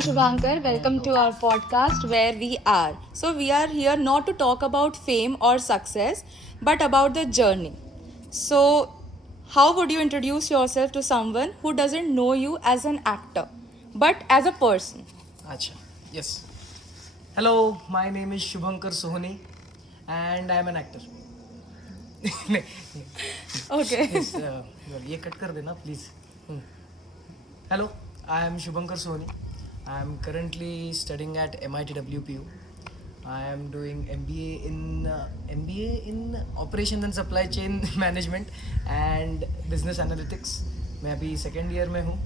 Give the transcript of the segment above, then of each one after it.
Shubhankar, welcome to our podcast where we are. So, we are here not to talk about fame or success, but about the journey. So, how would you introduce yourself to someone who doesn't know you as an actor, but as a person? Acha. Yes. Hello, my name is Shubhankar Sohani and I am an actor. नहीं, Okay. yes, ये cut कर देना please. Hello, I am Shubhankar Sohani. I am currently studying at MIT WPU. I am doing MBA in Operations and Supply Chain Management and Business Analytics. मैं अभी second year में हूँ.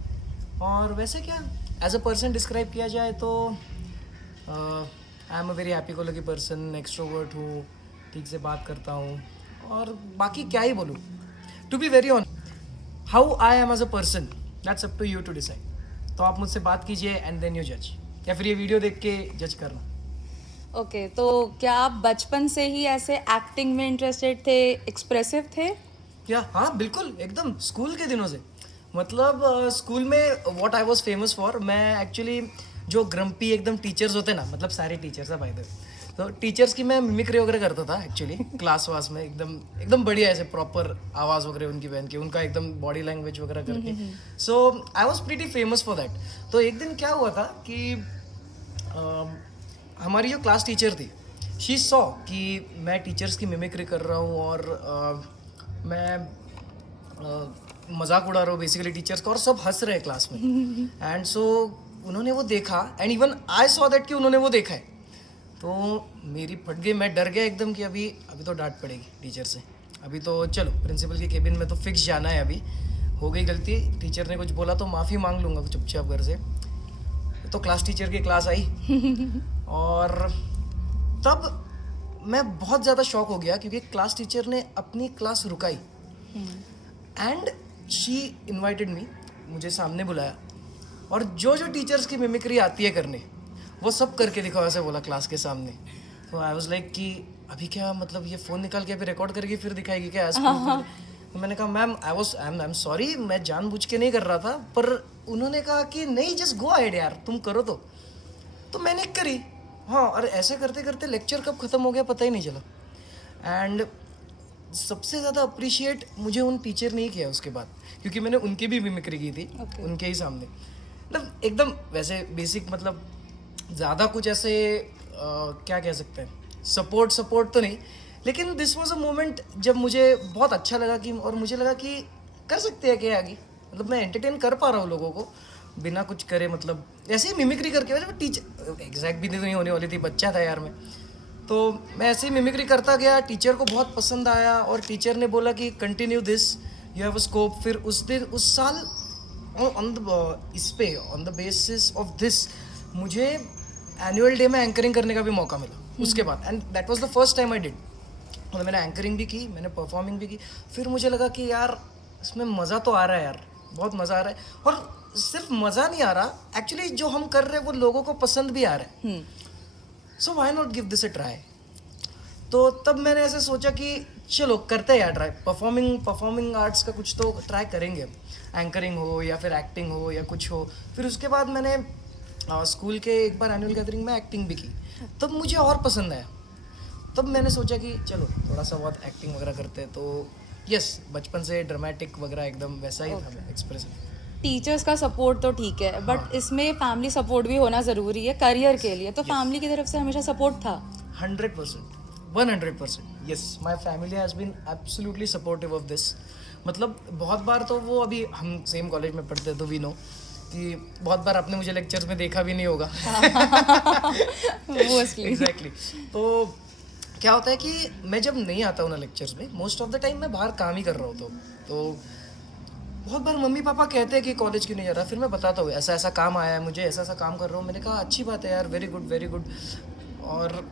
और वैसे क्या एज अ पर्सन डिस्क्राइब किया जाए तो I am a very happy go lucky person, extrovert हूँ, ठीक से बात करता हूँ और बाकी क्या ही बोलूँ. टू बी वेरी ऑन how I am as a person that's up to you to decide. तो आप मुझसे बात कीजिए एंड देन यू जज, या फिर ये वीडियो देख के जज करना. ओके, तो क्या आप बचपन से ही ऐसे एक्टिंग में इंटरेस्टेड थे, एक्सप्रेसिव थे? क्या? हाँ बिल्कुल, एकदम स्कूल के दिनों से. मतलब स्कूल में what I was famous for, मैं एक्चुअली जो ग्रम्पी एकदम टीचर्स होते हैं ना, मतलब सारे टीचर्स हैं बाय द वे, तो टीचर्स की मैं मिमिक्री वगैरह करता था एक्चुअली क्लास वास में. एकदम एकदम बढ़िया ऐसे प्रॉपर आवाज़ वगैरह उनकी पहन के, उनका एकदम बॉडी लैंग्वेज वगैरह करके. So I was pretty famous for that. तो एक दिन क्या हुआ था कि हमारी जो क्लास टीचर थी, शी सॉ कि मैं टीचर्स की मिमिक्री कर रहा हूँ और मैं मजाक उड़ा रहा हूँ बेसिकली टीचर्स का, और सब हंस रहे हैं क्लास में. एंड सो उन्होंने वो देखा and even I saw that कि उन्होंने वो देखा है. तो मेरी फट गई, मैं डर गया एकदम कि अभी तो डांट पड़ेगी टीचर से. अभी तो चलो प्रिंसिपल के केबिन में तो फिक्स जाना है. अभी हो गई गलती, टीचर ने कुछ बोला तो माफ़ी मांग लूँगा चुपचाप घर से. तो क्लास टीचर की क्लास आई और तब मैं बहुत ज़्यादा शॉक हो गया क्योंकि क्लास टीचर ने अपनी क्लास रुकाई एंड शी इनवाइटेड मी, मुझे सामने बुलाया और जो जो टीचर्स की मिमिक्री आती है करने वो सब करके दिखाओ ऐसे बोला क्लास के सामने. तो आई वाज लाइक कि अभी क्या मतलब ये फ़ोन निकाल के अभी रिकॉर्ड करके फिर दिखाएगी क्या ऐसा. तो मैंने कहा मैम आई एम सॉरी, मैं जानबूझ के नहीं कर रहा था. पर उन्होंने कहा कि नहीं जस्ट गो अहेड यार, तुम करो. तो मैंने करी. हाँ, और ऐसे करते करते लेक्चर कब ख़त्म हो गया पता ही नहीं चला. एंड सबसे ज़्यादा अप्रिशिएट मुझे उन टीचर ने ही किया उसके बाद, क्योंकि मैंने उनकी भी मिमिक्री की थी. उनके ही सामने. मतलब एकदम वैसे बेसिक, मतलब ज़्यादा कुछ ऐसे क्या कह सकते हैं, सपोर्ट तो नहीं, लेकिन दिस वाज अ मोमेंट जब मुझे बहुत अच्छा लगा कि, और मुझे लगा कि कर सकते हैं क्या आगे. मतलब मैं एंटरटेन कर पा रहा हूँ लोगों को बिना कुछ करे, मतलब ऐसे ही मिमिक्री करके. वैसे टीचर एग्जैक्ट भी नहीं होने वाली थी, बच्चा था यार मैं. तो मैं ऐसे ही मिमिक्री करता गया, टीचर को बहुत पसंद आया और टीचर ने बोला कि continue this, you have a scope. फिर उस साल on the basis of this मुझे एनुअल डे में एंकरिंग करने का भी मौका मिला उसके बाद. And that was the first time I did. मतलब मैंने एंकरिंग भी की, मैंने परफॉर्मिंग भी की. फिर मुझे लगा कि यार इसमें मज़ा तो आ रहा है यार, बहुत मज़ा आ रहा है. और सिर्फ मज़ा नहीं आ रहा, एक्चुअली जो हम कर रहे हैं वो लोगों को पसंद भी आ रहा है. So why not give this a try. तो तब मैंने ऐसे सोचा कि चलो करते हैं यार ट्राई. परफॉर्मिंग आर्ट्स का कुछ तो ट्राई करेंगे, एंकरिंग हो या फिर एक्टिंग हो या कुछ हो. फिर उसके बाद मैंने स्कूल के एक बार एनुअल गैदरिंग में एक्टिंग भी की. तब मुझे और पसंद आया. तब मैंने सोचा कि चलो थोड़ा सा बहुत एक्टिंग वगैरह करते हैं. तो यस, बचपन से ड्रामेटिक वगैरह एकदम वैसा ही था एक्सप्रेसिव. टीचर्स का सपोर्ट तो ठीक है, बट इसमें फैमिली सपोर्ट भी होना ज़रूरी है करियर के लिए. तो फैमिली की तरफ से हमेशा सपोर्ट था? 100%, 100%. Yes, my family has been absolutely supportive of this. मतलब बहुत बार तो वो, अभी हम सेम कॉलेज में पढ़ते हैं तो वी नो कि बहुत बार आपने मुझे लेक्चर्स में देखा भी नहीं होगा. एग्जैक्टली. तो क्या होता है कि मैं जब नहीं आता हूँ ना लेक्चर्स में, मोस्ट ऑफ द टाइम मैं बाहर काम ही कर रहा होता हूँ. तो बहुत बार मम्मी पापा कहते हैं कि कॉलेज क्यों नहीं जा रहा. फिर मैं बताता हूँ ऐसा ऐसा काम आया है मुझे, ऐसा ऐसा काम कर रहा हूँ. मैंने कहा अच्छी बात है यार, वेरी गुड वेरी गुड. और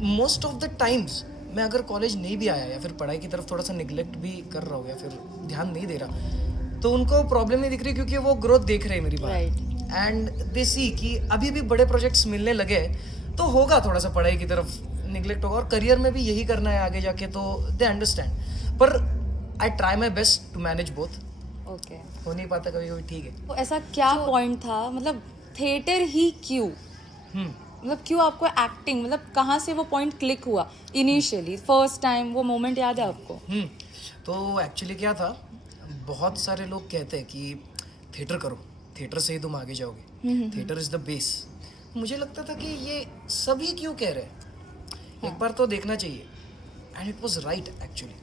मोस्ट ऑफ द टाइम्स मैं अगर कॉलेज नहीं भी आया या फिर पढ़ाई की तरफ थोड़ा सा निगलेक्ट भी कर रहा हूँ या फिर ध्यान नहीं दे रहा, तो उनको प्रॉब्लम नहीं दिख रही क्योंकि वो ग्रोथ देख रहे हैं मेरी बात. एंड दे सी कि अभी भी बड़े प्रोजेक्ट्स मिलने लगे तो होगा थोड़ा सा पढ़ाई की तरफ निगलेक्ट होगा, और करियर में भी यही करना है आगे जाके. तो दे अंडरस्टैंड. पर I try my best to manage both. Okay. हो नहीं पाता कभी कभी, ठीक है. तो ऐसा क्या पॉइंट था, मतलब थिएटर ही क्यों? हम्म मतलब क्यों आपको एक्टिंग, मतलब कहाँ से वो पॉइंट क्लिक हुआ इनिशियली, फर्स्ट टाइम वो मोमेंट याद है आपको? तो एक्चुअली क्या था, बहुत सारे लोग कहते हैं कि थिएटर करो, थिएटर से ही तुम आगे जाओगे, थिएटर इज़ द बेस। मुझे लगता था कि ये सभी क्यों कह रहे हैं, एक बार तो देखना चाहिए। And it was right actually.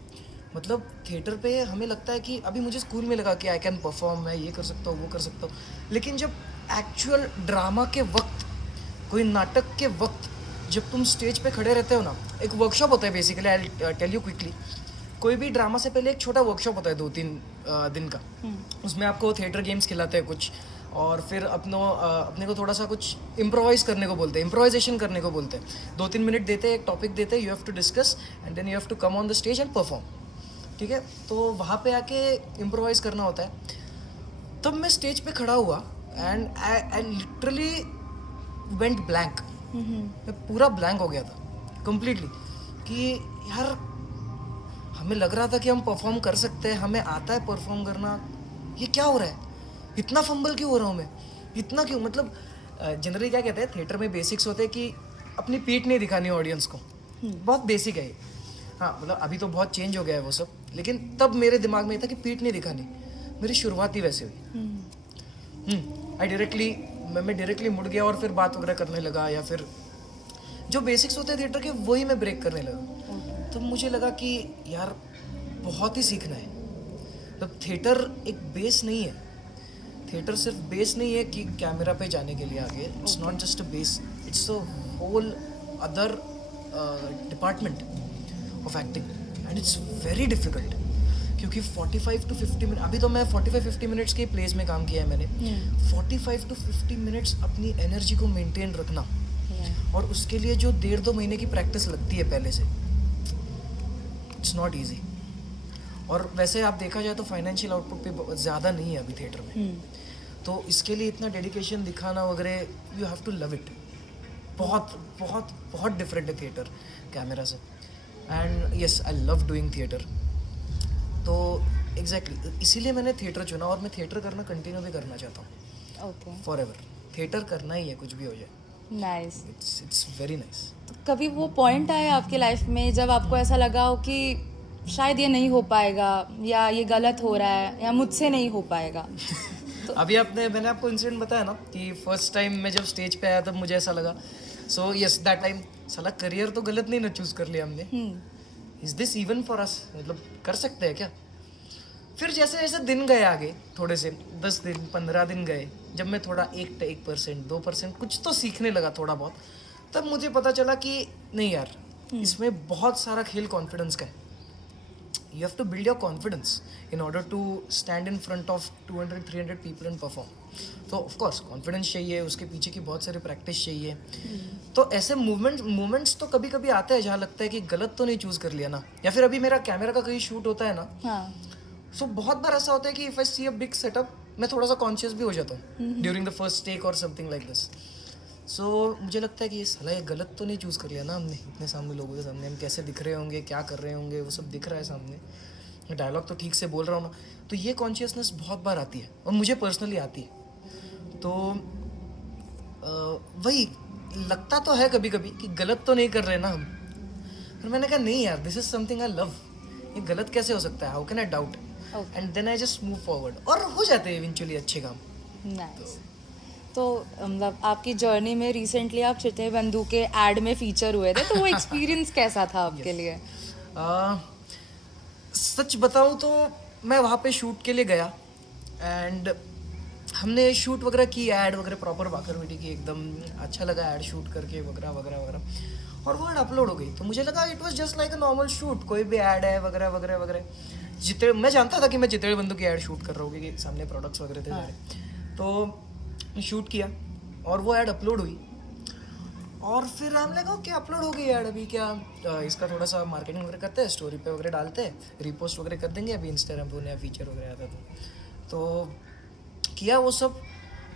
मतलब थिएटर पे हमें लगता है कि अभी मुझे स्कूल में लगा कि आई कैन परफॉर्म, मैं ये कर सकता हूँ वो कर सकता हूँ, लेकिन जब एक्चुअल ड्रामा के वक्त, कोई नाटक के वक्त जब तुम स्टेज पे खड़े रहते हो ना, एक वर्कशॉप होता है basically, I tell you quickly. कोई भी ड्रामा से पहले एक छोटा वर्कशॉप होता है 2-3 दिन का। उसमें आपको थिएटर गेम्स खिलाते हैं कुछ, और फिर अपने को थोड़ा सा कुछ इम्प्रोवाइज करने को बोलते हैं, इम्प्रोवाइजेशन करने को बोलते हैं। 2-3 मिनट देते हैं, एक टॉपिक देते हैं, you have to discuss and then you have to come on the stage and perform. ठीक है, तो वहाँ पे आके इम्प्रोवाइज करना होता है। तब मैं स्टेज पे खड़ा हुआ and I literally went blank. मैं पूरा ब्लैंक हो गया था कंप्लीटली, कि यार हमें लग रहा था कि हम परफॉर्म कर सकते हैं, हमें आता है परफॉर्म करना, ये क्या हो रहा है, इतना फंबल क्यों हो रहा हूँ मैं, इतना क्यों। मतलब जनरली क्या कहते हैं, थिएटर में बेसिक्स होते हैं कि अपनी पीठ नहीं दिखानी ऑडियंस को, बहुत बेसिक है ये। हाँ मतलब अभी तो बहुत चेंज हो गया है वो सब, लेकिन तब मेरे दिमाग में था कि पीठ नहीं दिखानी। मेरी शुरुआत ही वैसे हुई। मैं डायरेक्टली मुड़ गया और फिर बात वगैरह करने लगा, या फिर जो बेसिक्स होते हैं थिएटर के वही मैं ब्रेक करने लगा। तो मुझे लगा कि यार बहुत ही सीखना है। मतलब थिएटर एक बेस नहीं है, थिएटर सिर्फ बेस नहीं है कि कैमरा पे जाने के लिए आगे, it's not just a base, it's a whole other department of acting and it's very difficult. क्योंकि 45 to 50 मिनट, अभी तो मैं 45-50 मिनट्स के प्लेस में काम किया है मैंने। 45 to 50 मिनट्स अपनी एनर्जी को मेंटेन रखना, और उसके लिए जो 1.5-2 महीने की प्रैक्टिस लगती है पहले से, इट्स नॉट ईजी। और वैसे आप देखा जाए तो फाइनेंशियल आउटपुट पे बहुत ज़्यादा नहीं है अभी थिएटर में, तो इसके लिए इतना डेडिकेशन दिखाना वगैरह, you have to love it. बहुत बहुत बहुत डिफरेंट है थिएटर कैमरा से। And yes, I love doing theatre. तो एग्जैक्टली इसीलिए मैंने थिएटर चुना, और मैं थिएटर करना कंटिन्यू भी करना चाहता हूँ ओके, फॉर एवर। थिएटर करना ही है, कुछ भी हो जाए। नाइस। It's very nice. कभी वो पॉइंट आया आपके लाइफ में जब आपको ऐसा लगा हो कि शायद ये नहीं हो पाएगा, या ये गलत हो रहा है, या मुझसे नहीं हो पाएगा? अभी मैंने आपको इंसिडेंट बताया ना कि फर्स्ट टाइम मैं जब स्टेज पे आया तब मुझे ऐसा लगा। सो यस, दैट टाइम साला करियर तो गलत नहीं ना चूज कर लिया हमने। Is this even for us, मतलब कर सकते हैं क्या। फिर जैसे जैसे दिन गए आगे, थोड़े से 10 दिन 15 दिन गए, जब मैं थोड़ा 1% 2% कुछ तो सीखने लगा थोड़ा बहुत, तब मुझे पता चला कि नहीं यार, इसमें बहुत सारा खेल कॉन्फिडेंस का है। You have to build your confidence in order to stand in front of 200-300 people and perform. तो ऑफ कोर्स कॉन्फिडेंस चाहिए, उसके पीछे की बहुत सारी प्रैक्टिस चाहिए। तो ऐसे मूवमेंट्स तो कभी कभी आते हैं जहाँ लगता है कि गलत तो नहीं चूज कर लिया ना, या फिर अभी मेरा कैमरा का कहीं शूट होता है ना, हाँ, सो बहुत बार ऐसा होता है कि if I see a big setup, मैं थोड़ा सा कॉन्शियस भी हो जाता हूँ ड्यूरिंग द फर्स्ट टेक और समथिंग लाइक दिस। सो मुझे लगता है कि ये साला ये गलत तो नहीं चूज़ कर लिया ना हमने, इतने सामने लोगों के सामने हम कैसे दिख रहे होंगे, क्या कर रहे होंगे, वो सब दिख रहा है सामने, डायलॉग तो ठीक से बोल रहा हूँ ना। तो ये कॉन्शियसनेस बहुत बार आती है, और मुझे पर्सनली आती है। तो वही लगता तो है कभी कभी कि गलत तो नहीं कर रहे ना हम, पर मैंने कहा नहीं यार, this is something I love, ये गलत कैसे हो सकता है, how can I doubt. And then I just move forward, और हो जाते हैं इवेंचुअली अच्छे काम। नाइस। तो मतलब आपकी जर्नी में रिसेंटली आप चिते बंधु के एड में फीचर हुए थे, तो वो एक्सपीरियंस कैसा था आपके लिए? सच बताऊँ तो मैं वहाँ पे शूट के लिए गया, एंड हमने शूट वगैरह की, ऐड वगैरह प्रॉपर बाकर वीडियो की, एकदम अच्छा लगा ऐड शूट करके वगैरह वगैरह वगैरह, और वो ऐड अपलोड हो गई। तो मुझे लगा it was just like a normal shoot, कोई भी ऐड है वगैरह वगैरह वगैरह। मैं जानता था कि मैं चितेड़ बंधु की ऐड शूट कर रहा हूँ, क्योंकि सामने प्रोडक्ट्स वगैरह थे सारे। तो शूट किया और वो ऐड अपलोड हुई, और फिर हम लगा कि अपलोड हो गई ऐड, अभी क्या इसका थोड़ा सा मार्केटिंग वगैरह करते हैं, स्टोरी पे वगैरह डालते हैं, रीपोस्ट वगैरह कर देंगे, अभी इंस्टाग्राम पे नया फीचर वगैरह आता तो किया वो सब।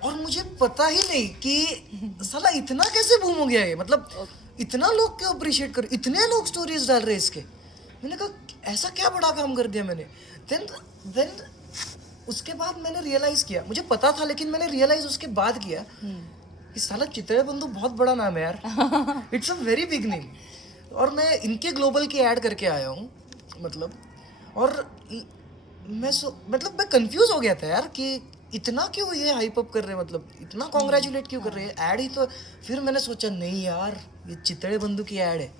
और मुझे पता ही नहीं कि साला इतना कैसे बूम हो गया ये, मतलब इतना लोग क्यों अप्रिशिएट कर, इतने लोग स्टोरीज डाल रहे हैं इसके। मैंने कहा ऐसा क्या बड़ा काम कर दिया मैंने। देन उसके बाद मैंने रियलाइज किया, मुझे पता था लेकिन मैंने रियलाइज उसके बाद किया कि साला चितड़े बंधु बहुत बड़ा नाम है यार, it's a very big name. और मैं इनके ग्लोबल की ऐड करके आया हूँ मतलब, और मैं कंफ्यूज हो गया था यार कि इतना क्यों ये हाइप अप कर रहे हैं, मतलब इतना कॉन्ग्रेचुलेट क्यों कर रहे हैं, ऐड ही तो। फिर मैंने सोचा नहीं यार, ये चितड़े बंधु की ऐड है,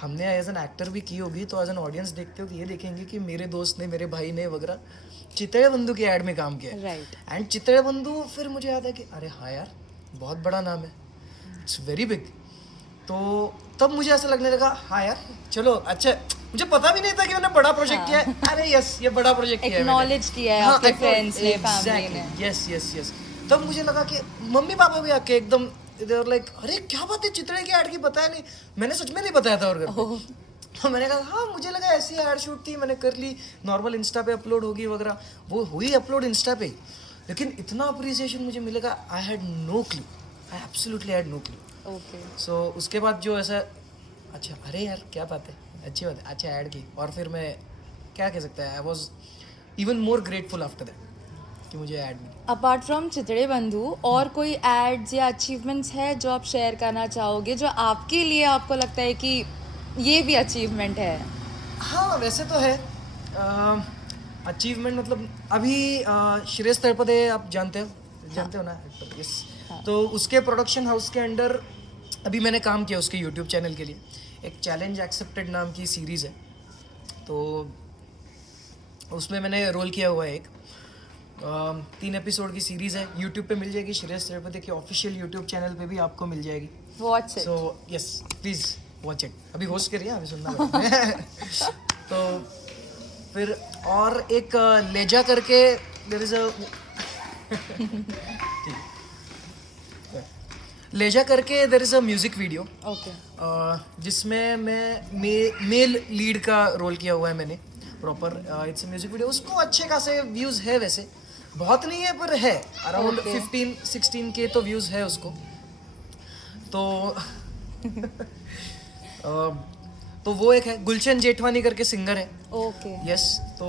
हमने एज एन एक्टर भी की होगी, तो एज एन ऑडियंस देखते हो कि ये देखेंगे कि मेरे दोस्त ने, मेरे भाई ने वगैरह चितड़े बंधु की ऐड में काम किया है। राइट। एंड चितड़े बंधु, फिर मुझे याद है कि अरे हाँ यार, बहुत बड़ा नाम है, इट्स वेरी बिग। तो तब मुझे ऐसा लगने लगा हाँ यार चलो अच्छा, मुझे पता भी नहीं था कि मैंने बड़ा प्रोजेक्ट किया है। अरे यस, ये बड़ा प्रोजेक्ट किया है मैंने। एक्नॉलेज किया है आपके फ्रेंड्स ने, फैमिली ने। Yes yes yes. तब मुझे लगा कि मम्मी पापा भी आके एकदम दे वर लाइक अरे क्या बात है, चितड़े की ऐड की बताया नहीं, मैंने सच में नहीं बताया था। और घर पे तो मैंने कहा हाँ, मुझे लगा ऐसी ऐड शूट थी, मैंने कर ली, नॉर्मल इंस्टा पे अपलोड होगी वगैरह, वो हुई अपलोड इंस्टा पे। लेकिन इतना अप्रिसिएशन मुझे मिलेगा, I had no clue, I absolutely had no clue. Okay. So उसके बाद जो ऐसा, अच्छा अरे यार क्या बात है, अच्छी बात है, अच्छा ऐड की। और फिर मैं क्या कह सकता है, I was even more grateful after that कि मुझे ऐड मिली। अपार्ट फ्रॉम चितड़े बंधु और कोई एड्स या अचीवमेंट्स है जो आप शेयर करना चाहोगे, जो आपके लिए आपको लगता है कि ये भी अचीवमेंट है? हाँ वैसे तो है अचीवमेंट, मतलब अभी श्रेयस तळपदे आप जानते हो ना एक्टर, यस। तो उसके प्रोडक्शन हाउस के अंडर अभी मैंने काम किया उसके यूट्यूब चैनल के लिए, एक चैलेंज एक्सेप्टेड नाम की सीरीज़ है, तो उसमें मैंने रोल किया हुआ है एक 3 एपिसोड की सीरीज़ है, यूट्यूब पे मिल जाएगी, श्रेयस तळपदे के ऑफिशियल यूट्यूब चैनल पे भी आपको मिल जाएगी। Watch it. So yes please watch it. अभी होस्ट करिए, अभी सुनना पड़ेगा। तो फिर और एक लेजा करके देयर इज अ लेजा करके there is a music video, okay. जिसमें मैं मेल लीड का रोल किया हुआ है मैंने proper. It's a music video, उसको अच्छे खासे व्यूज़ है, वैसे बहुत नहीं है पर है, अराउंड 15-16 के तो व्यूज़ है उसको। तो तो वो एक है, गुलशन जेठवानी करके सिंगर है, ओके। यस। तो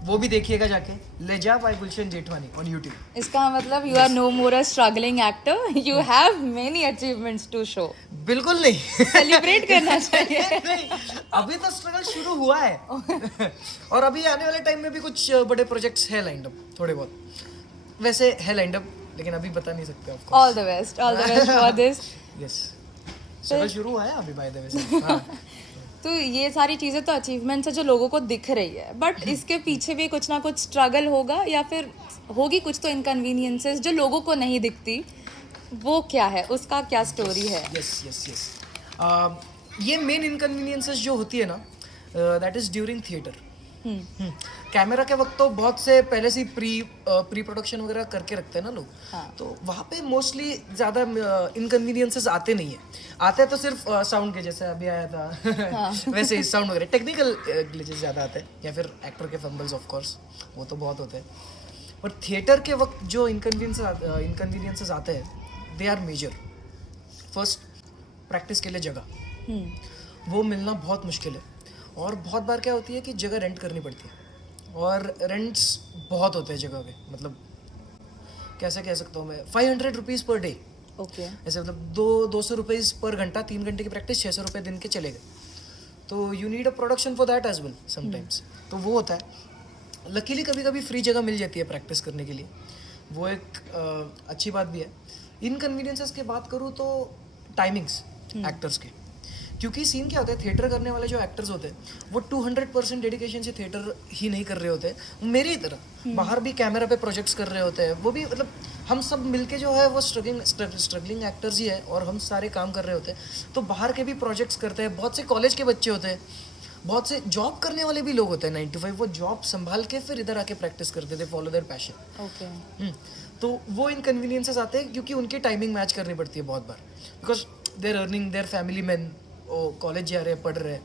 वो भी देखिएगा जाके, Le Ja by Gulshan Jethwani on YouTube. इसका मतलब you are no more a struggling actor, you have many achievements to show. बिल्कुल नहीं, सेलिब्रेट करना चाहिए। नहीं, अभी तो स्ट्रगल शुरू हुआ है। और अभी आने वाले टाइम में भी कुछ बड़े प्रोजेक्ट्स है लाइंड अप, थोड़े बहुत वैसे है लाइंड अप, लेकिन अभी बता नहीं सकते of course. All the best for this. Yes, struggle शुरू हुआ है अभी बाय द वे। हाँ तो ये सारी चीज़ें तो अचीवमेंट्स है जो लोगों को दिख रही है, बट इसके पीछे भी कुछ ना कुछ स्ट्रगल होगा, या फिर होगी कुछ तो इनकन्वीनियंसेस जो लोगों को नहीं दिखती, वो क्या है, उसका क्या स्टोरी है? Yes yes yes. ये मेन इनकन्वीनियंसेस जो होती है ना, that is during theatre. Camera के वक्त तो बहुत से पहले से प्री प्रोडक्शन वगैरह करके रखते हैं ना लोग, तो वहाँ पे मोस्टली ज़्यादा इनकन्वीनियंसेस आते नहीं है, आते हैं तो सिर्फ साउंड के, जैसे अभी आया था वैसे ही साउंड वगैरह, टेक्निकल ग्लिचेस ज़्यादा आते हैं, या फिर एक्टर के फंबल्स ऑफ कोर्स, वो तो बहुत होते हैं। पर थिएटर के वक्त जो इनकन्वीनियंसेस आते हैं, they are major. First, practice के लिए जगह, वो मिलना बहुत मुश्किल है, और बहुत बार क्या होती है कि जगह रेंट करनी पड़ती है, और रेंट्स बहुत होते हैं जगह पे, मतलब कैसे कह सकता हूँ मैं, 500 रुपीज़ पर डे, ओके। ऐसे मतलब 200 रुपीज़ पर घंटा, 3 घंटे की प्रैक्टिस 600 रुपये दिन के चले गए, तो you need a production for that as well sometimes, तो वो होता है। लकीली कभी कभी फ्री जगह मिल जाती है प्रैक्टिस करने के लिए, वो एक अच्छी बात भी है। इनकन्वीनियंसेस की बात करूँ तो टाइमिंग्स एक्टर्स के, क्योंकि सीन क्या होता है, थिएटर करने वाले जो एक्टर्स होते हैं वो 200% डेडिकेशन से थिएटर ही नहीं कर रहे होते, मेरी तरह बाहर भी कैमरा पे प्रोजेक्ट्स कर रहे होते हैं, वो भी मतलब हम सब मिलके जो है वो स्ट्रगलिंग एक्टर्स ही है, और हम सारे काम कर रहे होते हैं, तो बाहर के भी प्रोजेक्ट्स करते हैं, बहुत से कॉलेज के बच्चे होते हैं, बहुत से जॉब करने वाले भी लोग होते हैं 9 to 5, वो जॉब संभाल के फिर इधर आके प्रैक्टिस करते थे, फॉलो देयर पैशन। ओके। तो वो इनकन्वीनियंसेस आते हैं क्योंकि उनकी टाइमिंग मैच करनी पड़ती है बहुत बार, because they're earning, they're family man, वो कॉलेज जा रहे हैं, पढ़ रहे हैं,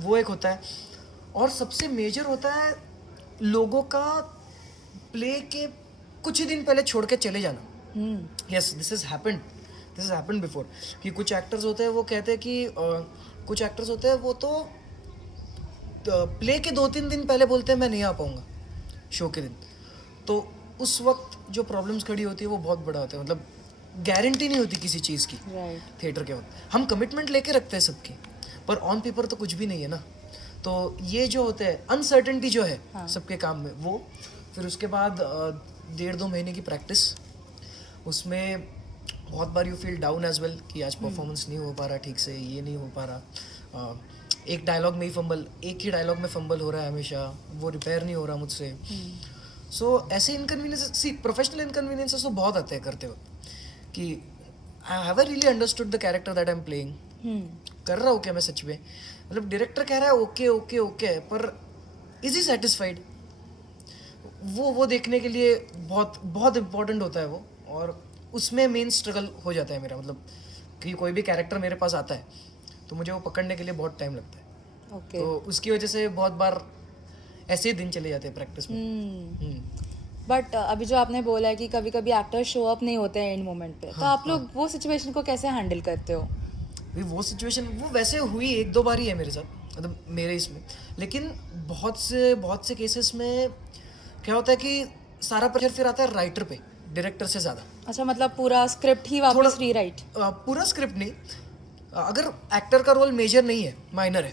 वो एक होता है। और सबसे मेजर होता है लोगों का प्ले के कुछ ही दिन पहले छोड़ के चले जाना। Yes, this is happened before, कि कुछ एक्टर्स होते हैं वो कहते हैं कि कुछ एक्टर्स होते हैं वो तो प्ले के 2-3 दिन पहले बोलते हैं मैं नहीं आ पाऊँगा शो के दिन, तो उस वक्त जो प्रॉब्लम्स खड़ी होती है वो बहुत बड़ा होता है, मतलब गारंटी नहीं होती किसी चीज़ की राइट। थिएटर के वक्त। हम कमिटमेंट लेके रखते हैं सबकी, पर ऑन पेपर तो कुछ भी नहीं है ना। तो ये जो होता है अनसर्टेनिटी जो है सबके काम में, वो फिर उसके बाद 1.5-2 महीने की प्रैक्टिस, उसमें बहुत बार you feel down as well कि आज परफॉर्मेंस नहीं हो पा रहा ठीक से, ये नहीं हो पा रहा, एक डायलॉग में ही फंबल, एक ही डायलॉग में फंबल हो रहा है हमेशा, वो रिपेयर नहीं हो रहा मुझसे। सो ऐसे इनकन्वीनियंस, सी प्रोफेशनल इनकन्वीनियंसेस तो बहुत आते हैं करते वक्त कि I have really understood the character that I am playing, कर रहा हूँ क्या मैं सच में, मतलब डायरेक्टर कह रहा है ओके ओके ओके, पर इज ही सेटिस्फाइड, वो देखने के लिए बहुत बहुत इम्पोर्टेंट होता है वो। और उसमें मेन स्ट्रगल हो जाता है मेरा, मतलब कि कोई भी कैरेक्टर मेरे पास आता है तो मुझे वो पकड़ने के लिए बहुत टाइम लगता है। ओके। तो उसकी वजह से बहुत बार ऐसे ही दिन चले जाते हैं प्रैक्टिस में। बट अभी जो आपने बोला है कि कभी कभी एक्टर शो अप नहीं होते हैं एंड मोमेंट पे, तो आप लोग वो सिचुएशन को कैसे हैंडल करते हो? भाई वो सिचुएशन वो वैसे हुई 1-2 बार ही है मेरे साथ, मतलब मेरे इसमें, लेकिन बहुत से केसेस में क्या होता है कि सारा प्रेशर फिर आता है राइटर पे, डायरेक्टर से ज़्यादा। अच्छा, मतलब पूरा स्क्रिप्ट ही वापस रीराइट? पूरा स्क्रिप्ट नहीं, अगर एक्टर का रोल मेजर नहीं है, माइनर है,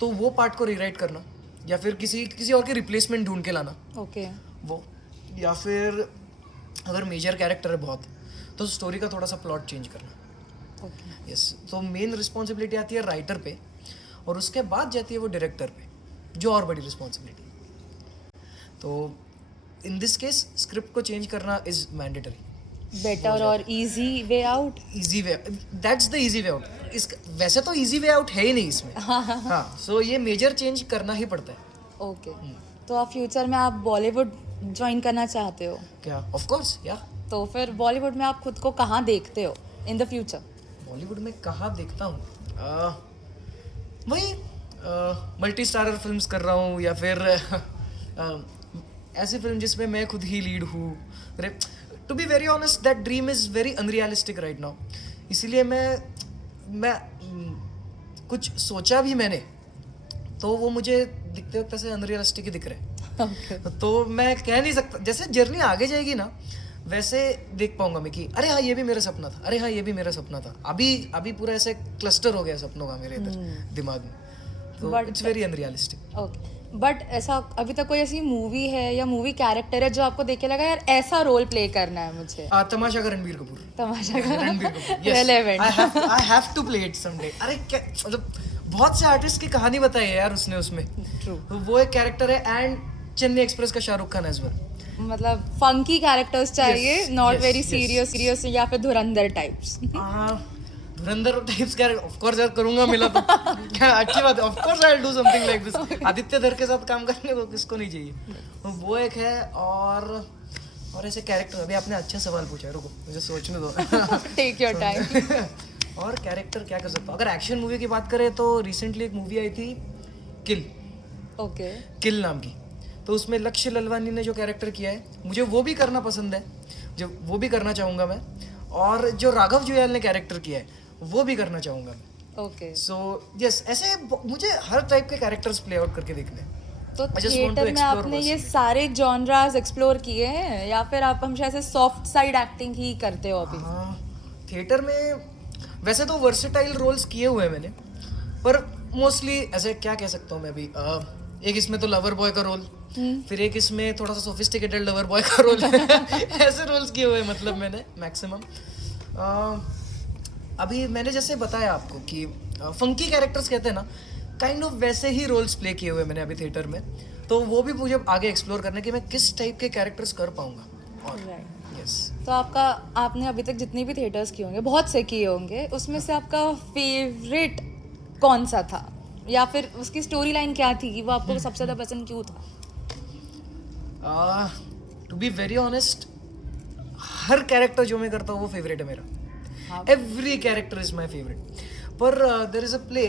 तो वो पार्ट को रीराइट करना, या फिर किसी और की रिप्लेसमेंट ढूंढ के लाना। ओके। वो, या फिर अगर मेजर कैरेक्टर है बहुत, तो स्टोरी का थोड़ा सा प्लॉट चेंज करना। ओके। यस, तो मेन रिस्पॉन्सिबिलिटी आती है राइटर पे, और उसके बाद जाती है वो डायरेक्टर पे, जो और बड़ी रिस्पॉन्सिबिलिटी। तो इन दिस केस स्क्रिप्ट को चेंज करना इज मैंडेटरी। बेटर और easy way out? Easy way, that's the easy way out. इस वैसे तो इजी वे आउट है ही नहीं इसमें। हाँ, सो ये मेजर चेंज करना ही पड़ता है। ओके। तो आप फ्यूचर में आप बॉलीवुड ज्वाइन करना चाहते हो? क्या? ऑफ कोर्स, या। तो फिर बॉलीवुड में आप खुद को कहाँ देखते हो इन द फ्यूचर? बॉलीवुड में कहाँ देखता हूँ, वही मल्टी स्टारर फिल्म्स कर रहा हूँ, या फिर ऐसी फिल्म जिसमें मैं खुद ही लीड हूँ। To be very honest, that dream is very unrealistic right now. इसीलिए मैं कुछ सोचा भी मैंने, तो वो मुझे दिखते वक्त ऐसे अनरियलिस्टिक ही दिख रहे हैं। तो मैं कह नहीं सकता, जैसे जर्नी आगे जाएगी ना वैसे देख पाऊंगा मैं कि अरे हाँ ये भी मेरा सपना था, अरे हाँ ये भी मेरा सपना था। अभी पूरा ऐसे क्लस्टर हो गया सपनों का मेरे इधर दिमाग में, तो it's very unrealistic. Okay. But ऐसा अभी तक कोई ऐसी मूवी है या मूवी कैरेक्टर है जो आपको देख के लगा यार ऐसा रोल प्ले करना है मुझे? तमाशा का रणबीर कपूर। तमाशा का Ranbir Kapoor, Relevant. I have to play it someday. अरे क्या, मतलब बहुत से आर्टिस्ट की कहानी बताई है यार उसने उसमें। ट्रू। तो वो एक कैरेक्टर है, एंड चेन्नई एक्सप्रेस का शाहरुख खान एज वेल। मतलब फंकी कैरेक्टर्स चाहिए, Yes, not yes, very yes. Serious या फिर धुरंधर टाइप्स। धुरंधर टाइप्स क्या, ऑफ कोर्स यार करूंगा, मिला तो क्या अच्छी बात है, of course I will do something like this. Aditya धर के साथ काम करने को किसको नहीं चाहिए। तो वो एक है, और ऐसे कैरेक्टर, अभी आपने अच्छा सवाल पूछा है, रुको मुझे सोचने दो। Take your time. और कैरेक्टर क्या कर सकता हूँ, अगर एक्शन मूवी की बात करें तो रिसेंटली एक मूवी आई थी किल। ओके। किल नाम की, तो उसमें लक्ष्य ललवानी ने जो कैरेक्टर किया है, मुझे वो भी करना पसंद है, जो वो भी करना चाहूँगा मैं। और जो राघव जुयाल ने कैरेक्टर किया है वो भी करना चाहूँगा मैं। ओके। सो यस, ऐसे मुझे हर टाइप के कैरेक्टर्स प्ले आउट करके देखने हैं। तो I just want to theatre में explore आपने ये personally. सारे जॉनरास एक्सप्लोर किए हैं या फिर आप हमेशा ऐसे सॉफ्ट साइड एक्टिंग ही करते हो अभी? हाँ, थिएटर में वैसे तो वर्सेटाइल रोल्स किए हुए हैं मैंने, पर मोस्टली ऐसे क्या कह सकता हूँ मैं अभी, एक इसमें तो लवर बॉय का रोल, फिर एक इसमें थोड़ा सा सोफिस्टिकेटेड लवर बॉय का रोल ऐसे रोल्स किए हुए हैं मतलब मैंने मैक्सिमम। अभी मैंने जैसे बताया आपको कि फंकी कैरेक्टर्स कहते हैं ना, काइंड ऑफ वैसे ही रोल्स प्ले किए हुए मैंने अभी थिएटर में। तो वो भी मुझे आगे एक्सप्लोर करना है कि मैं किस टाइप के कैरेक्टर्स कर पाऊंगा। और यस, तो आपने अभी तक जितने भी थिएटर्स किए होंगे, बहुत से किए होंगे, उसमें से आपका फेवरेट कौन सा था, या फिर उसकी स्टोरी लाइन क्या थी कि वो आपको सबसे ज़्यादा पसंद क्यों था? टू बी वेरी ऑनेस्ट, हर कैरेक्टर जो मैं करता हूँ वो फेवरेट है मेरा। Every character is my favourite. पर देर इज अ प्ले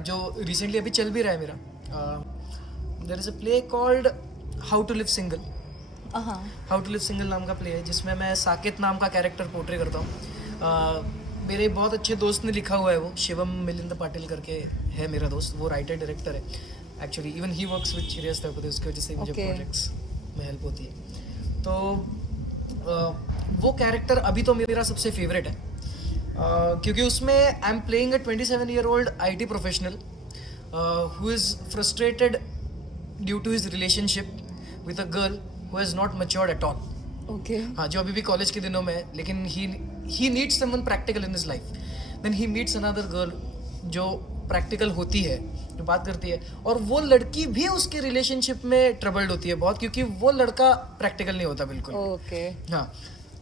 जो रिसेंटली अभी चल भी रहा है मेरा, there is a play called how to live single. हाउ टू लिव सिंगल नाम का प्ले है, जिसमें मैं साकेत नाम का कैरेक्टर पोर्ट्रे करता हूँ। मेरे बहुत अच्छे दोस्त ने लिखा हुआ है, वो शिवम मिलिंद पाटिल करके है मेरा दोस्त, वो राइटर डायरेक्टर है actually. Even he works with चिरियस तपते, उसकी वजह से मुझे प्रोजेक्ट्स में हेल्प होती है। तो वो कैरेक्टर अभी तो मेरा सबसे फेवरेट है, क्योंकि उसमें I am playing a 27-year-old IT professional who is frustrated due to his relationship with a girl who has not matured at all. Okay. हाँ, जो अभी भी कॉलेज के दिनों में है, लेकिन he needs someone practical in his life. Then he meets another girl जो प्रैक्टिकल होती है, जो बात करती है, और वो लड़की भी उसके रिलेशनशिप में ट्रबल्ड होती है बहुत, क्योंकि वो लड़का प्रैक्टिकल नहीं होता बिल्कुल। Okay. हाँ,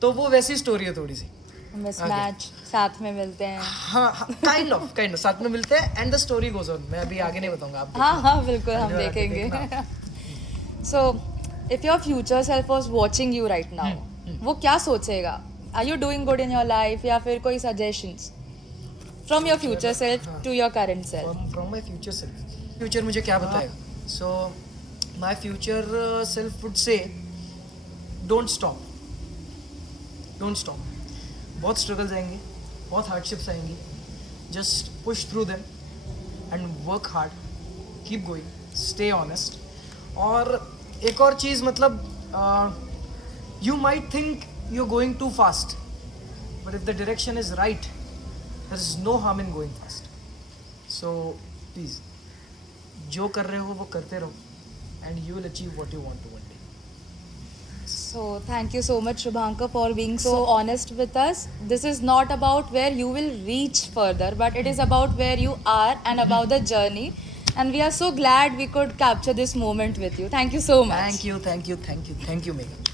तो वो वैसी स्टोरी है थोड़ी सी। मिसमैच, साथ में मिलते हैं। हाँ, काइंड ऑफ साथ में मिलते हैं and the story goes on. मैं अभी आगे नहीं बताऊंगा, आप हाँ देखना। हाँ बिल्कुल, हम आगे देखेंगे। देखना। So if your future self was watching you right now, वो क्या सोचेगा? Are you doing good in your life, या फिर कोई suggestions from your future self to your current self? From my future self, future मुझे क्या बताएगा? So my future self would say don't stop, don't stop. बहुत struggles आएंगे, बहुत hardships आएंगी, just push through them and work hard, keep going, stay honest. और एक और चीज़, मतलब you might think you going too fast, but if the direction is right, there is no harm in going fast. So please, जो कर रहे हो वो करते रहो, and you will achieve what you want to one day. So thank you so much, Shubhankar, for being so honest with us. This is not about where you will reach further, but it is about where you are and about the journey. And we are so glad we could capture this moment with you. Thank you so much. Thank you, Megham.